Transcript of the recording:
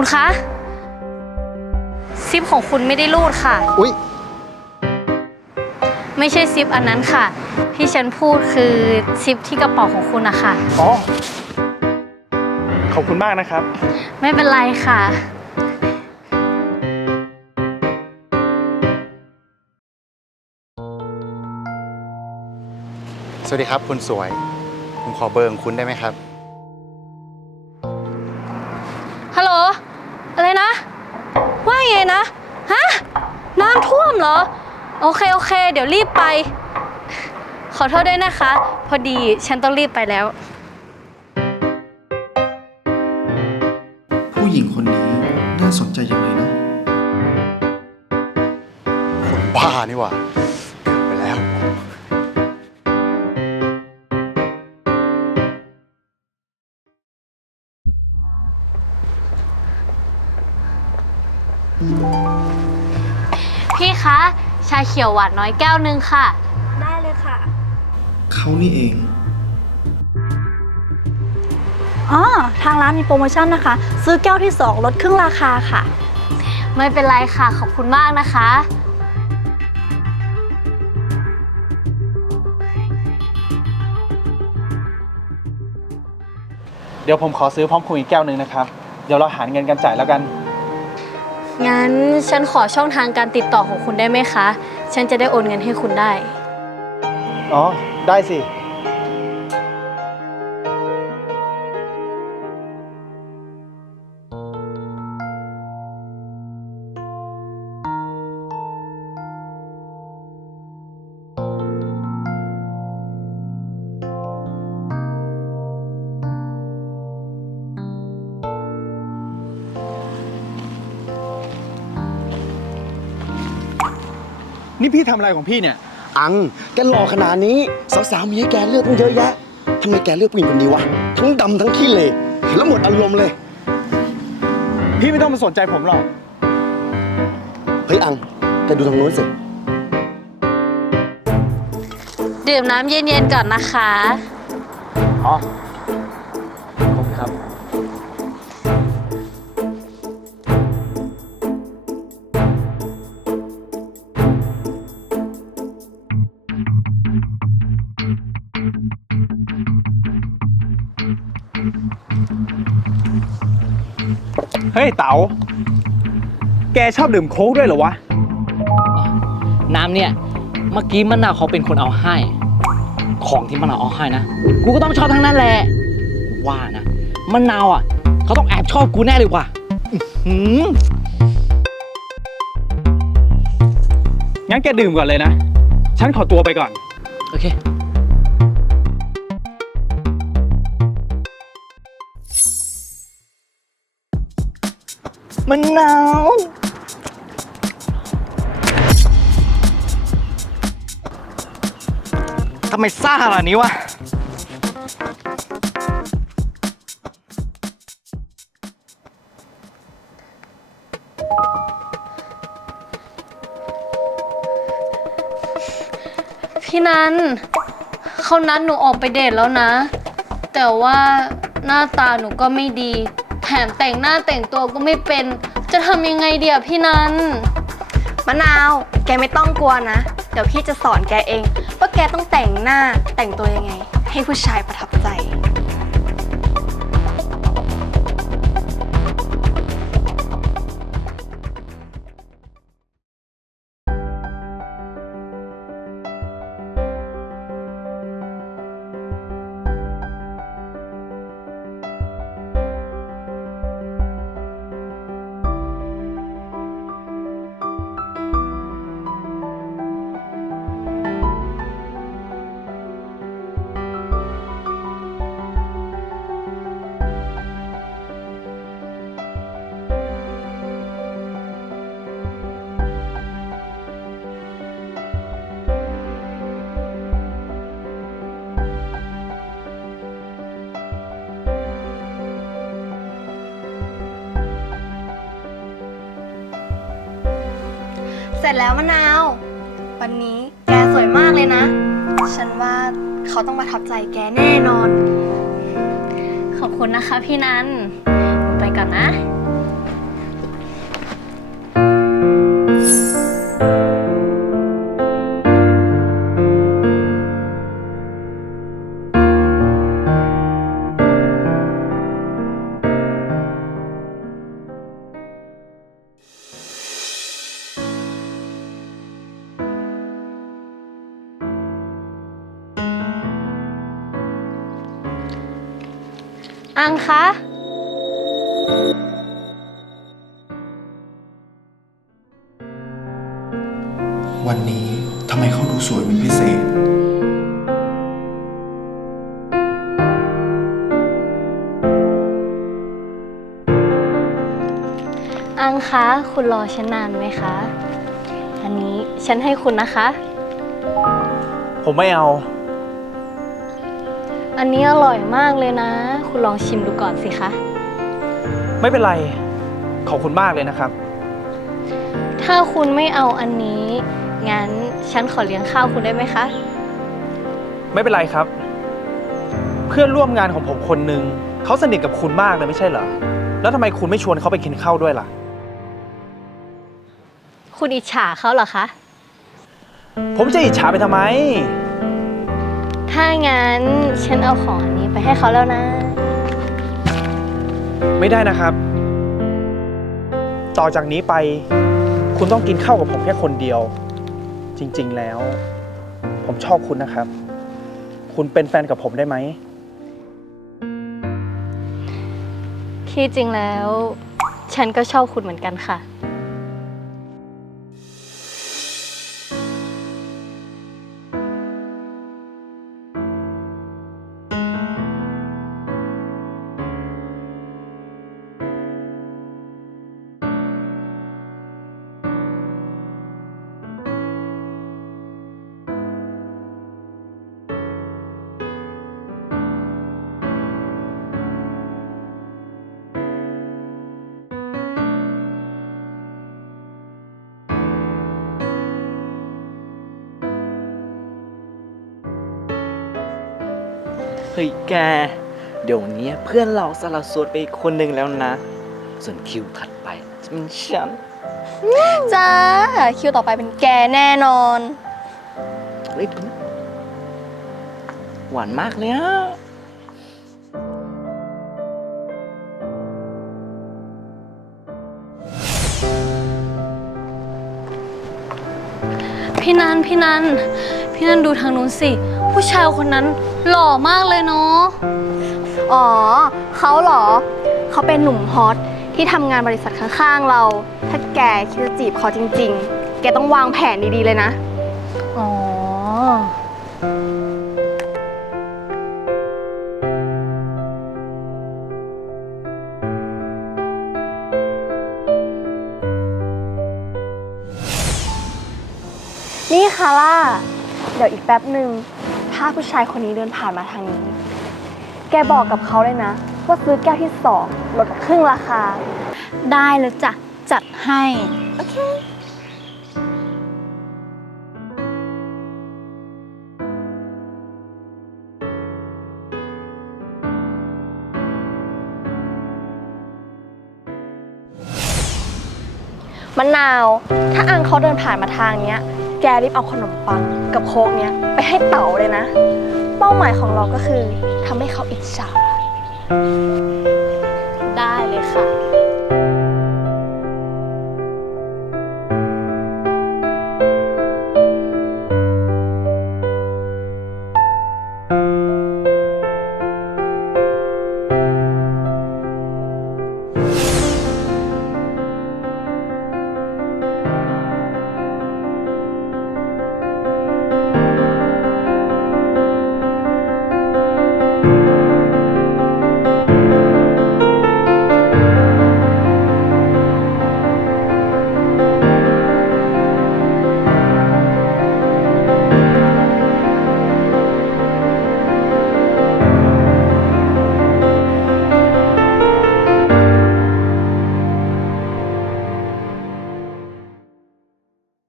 คุณคะ ซิปของคุณไม่ได้รูดค่ะ อุ๊ย ไม่ใช่ซิปอันนั้นค่ะ ที่ฉันพูดคือซิปที่กระเป๋าของคุณอะค่ะอ๋อ ขอบคุณมากนะครับ ไม่เป็นไรค่ะ สวัสดีครับคุณสวย ผมขอเบอร์ของคุณได้ไหมครับ ฮัลโหล อะไรนะ ว่าไง นะ ฮะ น้ำท่วมเหรอ โอเค โอเค เดี๋ยวรีบไป ขอโทษด้วยนะคะ พอดีฉันต้องรีบไปแล้ว ผู้หญิงคนนี้น่าสนใจยังไงนะ คนบ้านี่หว่า ชาเขียวหวานน้อยแก้วหนึ่งค่ะ ได้เลยค่ะ เขานี่เอง อ๋อ ทางร้านมีโปรโมชั่นนะคะ ซื้อแก้วที่ 2 ลดครึ่งราคาค่ะ ไม่เป็นไรค่ะ ขอบคุณมากนะคะ เดี๋ยวผมขอซื้อพร้อมคุยอีกแก้วหนึ่งนะครับ เดี๋ยวเราหารเงินกันจ่ายแล้วกัน งั้นฉันขอช่องทางการติดต่อของคุณได้ไหมคะ ฉันจะได้โอนเงินให้คุณได้ อ๋อ ได้สิ นี่พี่ทำอะไรของพี่เนี่ย อัง แกหล่อขนาดนี้ สาวๆมีให้แกเลือกตั้งเยอะแยะทำไมแกเลือกผู้หญิงคนนี้วะ ทั้งดำทั้งขี้เหร่เห็นแล้วหมดอารมณ์เลย พี่ไม่ต้องมาสนใจผมหรอก เฮ้ยอัง แกดูทางโน้นสิ ดื่มน้ำเย็นๆก่อนนะคะ อ๋อ ฮ้ยเต๋า แกชอบดื่มโค้กด้วยเหรอวะ น้ำเนี่ย เมื่อกี้มะนาวเขาเป็นคนเอาให้ ของที่มะนาวเอาให้นะ กูก็ต้องชอบทั้งนั้นแหละกูว่านะมะนาวอะ เขาต้องแอบชอบกูแน่เลยว่ะอื้อหืองั้นแกดื่มก่อนเลยนะ ฉันขอตัวไปก่อน โอเค มะนาวทำไมซ่าขนาดนี้วะ พี่นันเขานัดหนูออกไปเดทแล้วนะ แต่ว่าหน้าตาหนูก็ไม่ดี ถมแต่งหน้าแต่งตัวก็ไม่เป็น จะทำยังไงเดียพี่นันมะนาว แกไม่ต้องกลัวนะ เดี๋ยวพี่จะสอนแกเอง ว่าแกต้องแต่งหน้าแต่งตัวยังไง ให้ผู้ชายประทับใจ ร็จแล้วมะนาว วันนี้แกสวยมากเลยนะ ฉันว่าเขาต้องประทับใจแกแน่นอน ขอบคุณนะคะพี่นันหนูไปก่อนนะ อังคะ วันนี้ทำไมเขาดูสวยเป็นพิเศษ อังคะ คุณรอฉันนานไหมคะ อันนี้ฉันให้คุณนะคะ ผมไม่เอา อันนี้อร่อยมากเลยนะ คุณลองชิมดูก่อนสิคะ ไม่เป็นไร ขอบคุณมากเลยนะครับ ถ้าคุณไม่เอาอันนี้ งั้นฉันขอเลี้ยงข้าวคุณได้ไหมคะ ไม่เป็นไรครับ เพื่อนร่วมงานของผมคนหนึ่งเขาสนิทกับคุณมากเลยไม่ใช่เหรอ แล้วทำไมคุณไม่ชวนเขาไปกินข้าวด้วยล่ะ คุณอิจฉาเขาเหรอคะ ผมจะอิจฉาไปทำไม ถ้างั้นฉันเอาของอันนี้ไปให้เขาแล้วนะ ไม่ได้นะครับ ต่อจากนี้ไป คุณต้องกินข้าวกับผมแค่คนเดียว จริง ๆแล้ว ผมชอบคุณนะครับ คุณเป็นแฟนกับผมได้ไหม ที่จริงแล้ว ฉันก็ชอบคุณเหมือนกันค่ะ ฮ้ยแก เดี๋ยวนี้เพื่อนเราสละโสดไปอีกคนหนึ่งแล้วนะ ส่วนคิวถัดไปจะเป็นฉันจ้าคิวต่อไปเป็นแกแน่นอน เฮ้ยหวานมากเลยอะพี่นันพี่นันพี่นันดูทางนู้นสิ ผู้ชายคนนั้น หล่อมากเลยเนาะ อ๋อ เขาเหรอ เขาเป็นหนุ่มฮอตที่ทำงานบริษัทข้างๆเรา ถ้าแกคิดจะจีบเขาจริง ๆ แกต้องวางแผนดีๆเลยนะ อ๋อ นี่คาร่า เดี๋ยวอีกแป๊บหนึ่ง ถ้าผู้ชายคนนี้เดินผ่านมาทางนี้ แกบอกกับเขาเลยนะ ว่าซื้อแก้วที่สองลดครึ่งราคา ได้เลยจ้ะ จัดให้มะนาว ถ้าอังเขาเดินผ่านมาทางเนี้ย แกรีบเอาขนมปังกับโค้กเนี้ยไปให้เต๋าเลยนะ เป้าหมายของเราก็คือทำให้เขาอิจฉา ได้เลยค่ะ